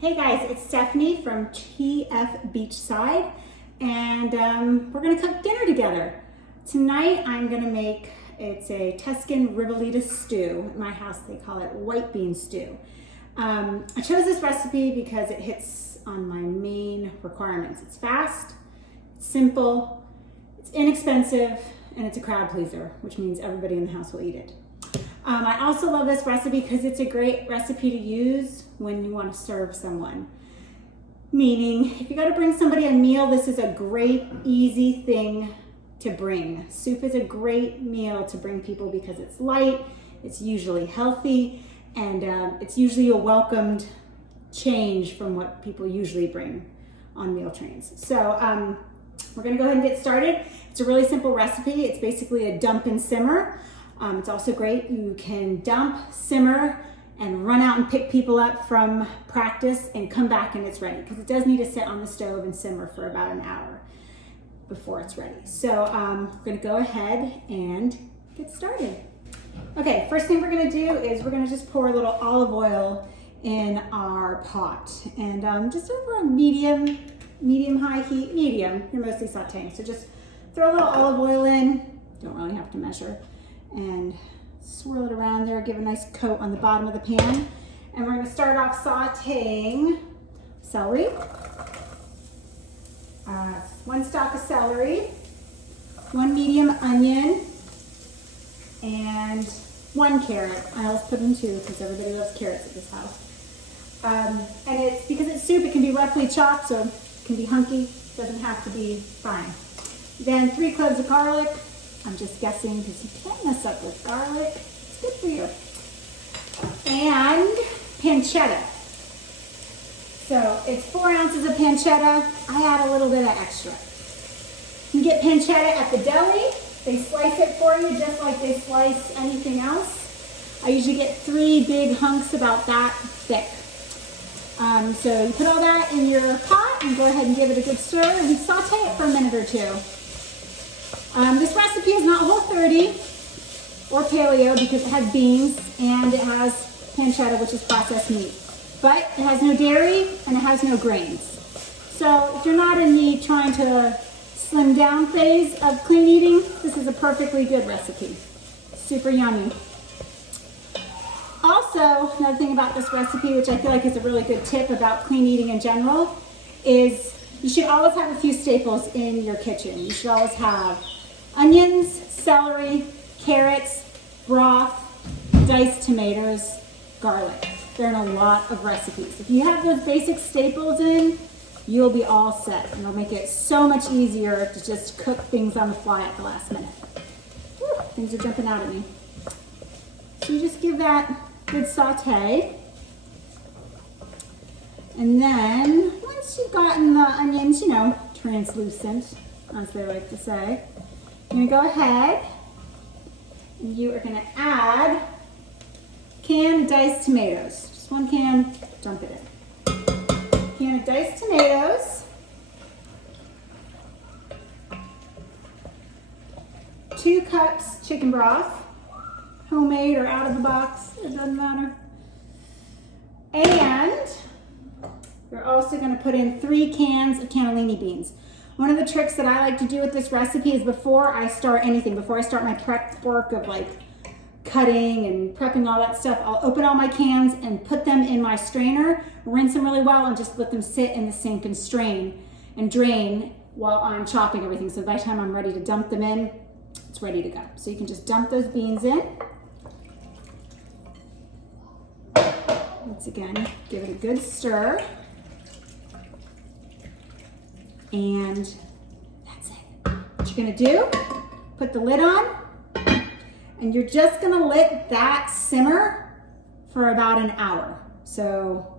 Hey guys, it's Stephanie from TF Beachside, and we're gonna cook dinner together. Tonight I'm gonna make, it's a Tuscan ribollita stew. At my house they call it white bean stew. I chose this recipe because it hits on my main requirements. It's fast, it's simple, it's inexpensive, and it's a crowd pleaser, which means everybody in the house will eat it. I also love this recipe because it's a great recipe to use when you want to serve someone. Meaning, if you got to bring somebody a meal, this is a great, easy thing to bring. Soup is a great meal to bring people because it's light, it's usually healthy, and it's usually a welcomed change from what people usually bring on meal trains. So we're gonna go ahead and get started. It's a really simple recipe. It's basically a dump and simmer. It's also great. You can dump, simmer, and run out and pick people up from practice and come back and it's ready, because it does need to sit on the stove and simmer for about an hour before it's ready. So we're gonna go ahead and get started. Okay, first thing we're gonna do is we're gonna just pour a little olive oil in our pot, and just over a medium high heat, medium. You're mostly sauteing, so just throw a little olive oil in. Don't really have to measure. And swirl it around there, give a nice coat on the bottom of the pan. And we're gonna start off sauteing celery. One stalk of celery, one medium onion, and one carrot. I always put in two because everybody loves carrots at this house. And it's because it's soup, it can be roughly chopped, so it can be hunky, doesn't have to be fine. Then 3 cloves of garlic. I'm just guessing because you can't mess up with garlic. It's good for you. And pancetta. So it's 4 ounces of pancetta. I add a little bit of extra. You can get pancetta at the deli. They slice it for you just like they slice anything else. I usually get 3 big hunks about that thick. So you put all that in your pot and go ahead and give it a good stir and saute it for a minute or two. This recipe is not Whole30 or paleo because it has beans and it has pancetta, which is processed meat. But it has no dairy and it has no grains. So if you're not in the trying to slim down phase of clean eating, this is a perfectly good recipe. Super yummy. Also, another thing about this recipe, which I feel like is a really good tip about clean eating in general, is you should always have a few staples in your kitchen. You should always have onions, celery, carrots, broth, diced tomatoes, garlic. They're in a lot of recipes. If you have those basic staples in, you'll be all set. And it'll make it so much easier to just cook things on the fly at the last minute. Whew, things are jumping out at me. So you just give that good saute. And then once you've gotten the onions, you know, translucent, as they like to say, you're gonna go ahead and you are gonna add canned diced tomatoes. Just 1 can, dump it in. Can of diced tomatoes. 2 cups chicken broth, homemade or out of the box, it doesn't matter. And you're also gonna put in 3 cans of cannellini beans. One of the tricks that I like to do with this recipe is before I start anything, before I start my prep work of like cutting and prepping all that stuff, I'll open all my cans and put them in my strainer, rinse them really well, and just let them sit in the sink and strain and drain while I'm chopping everything. So by the time I'm ready to dump them in, it's ready to go. So you can just dump those beans in. Once again, give it a good stir. And that's it. What you're gonna do, put the lid on, and you're just gonna let that simmer for about an hour. So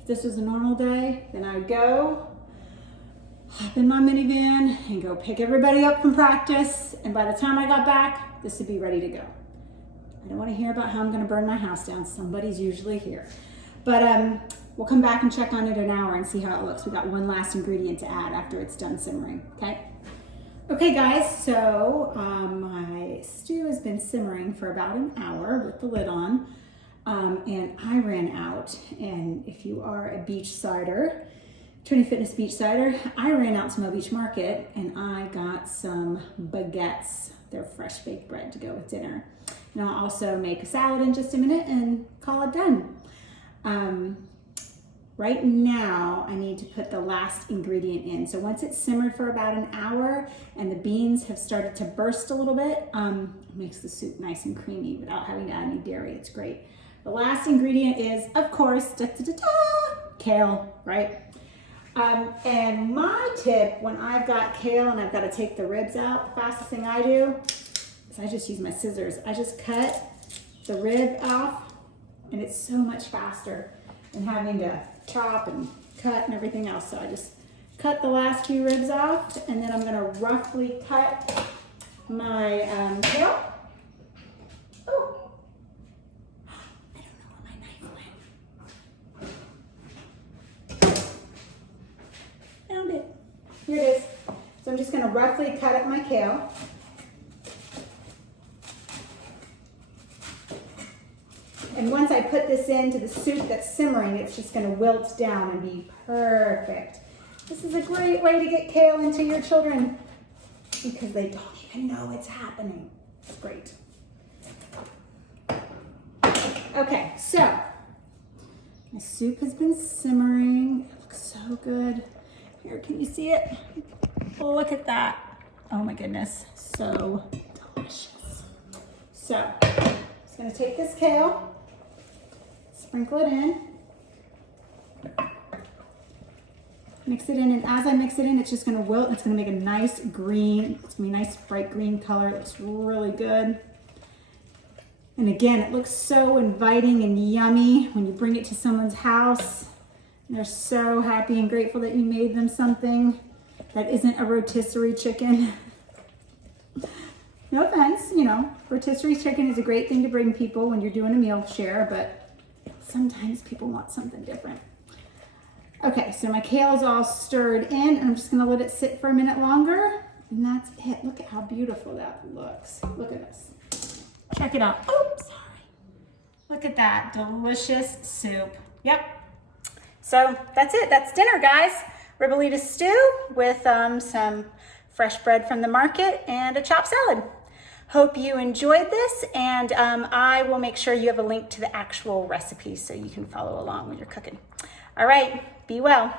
if this was a normal day, then I'd go, hop in my minivan and go pick everybody up from practice. And by the time I got back, this would be ready to go. I don't wanna hear about how I'm gonna burn my house down. Somebody's usually here. But we'll come back and check on it in an hour and see how it looks. We got one last ingredient to add after it's done simmering, okay? Okay guys, so my stew has been simmering for about an hour with the lid on. and I ran out. And if you are a beachsider, Trinity Fitness Beachsider, I ran out to Mo Beach Market and I got some baguettes. They're fresh baked bread to go with dinner. And I'll also make a salad in just a minute and call it done. Right now, I need to put the last ingredient in. So once it's simmered for about an hour and the beans have started to burst a little bit, it makes the soup nice and creamy without having to add any dairy. It's great. The last ingredient is, of course, kale, right? And my tip when I've got kale and I've got to take the ribs out, the fastest thing I do is I just use my scissors. I just cut the rib off and it's so much faster than having to chop and cut and everything else. So I just cut the last few ribs off and then I'm gonna roughly cut my kale. Oh, I don't know where my knife went. Found it. Here it is. So I'm just gonna roughly cut up my kale. And once I put this into the soup that's simmering, it's just gonna wilt down and be perfect. This is a great way to get kale into your children because they don't even know it's happening. It's great. Okay, so my soup has been simmering. It looks so good. Here, can you see it? Look at that. Oh my goodness, so delicious. So, I'm just gonna take this kale, sprinkle it in, mix it in, and as I mix it in, it's just gonna wilt. It's gonna make a nice green, it's gonna be a nice bright green color. It looks really good. And again, it looks so inviting and yummy when you bring it to someone's house. And they're so happy and grateful that you made them something that isn't a rotisserie chicken. No offense, you know, rotisserie chicken is a great thing to bring people when you're doing a meal share, but sometimes people want something different. Okay, so my kale is all stirred in, and I'm just gonna let it sit for a minute longer, and that's it. Look at how beautiful that looks. Look at this. Check it out. Oh, sorry. Look at that delicious soup. Yep. So that's it. That's dinner, guys. Ribollita stew with some fresh bread from the market and a chopped salad. Hope you enjoyed this, and I will make sure you have a link to the actual recipe so you can follow along when you're cooking. All right, be well.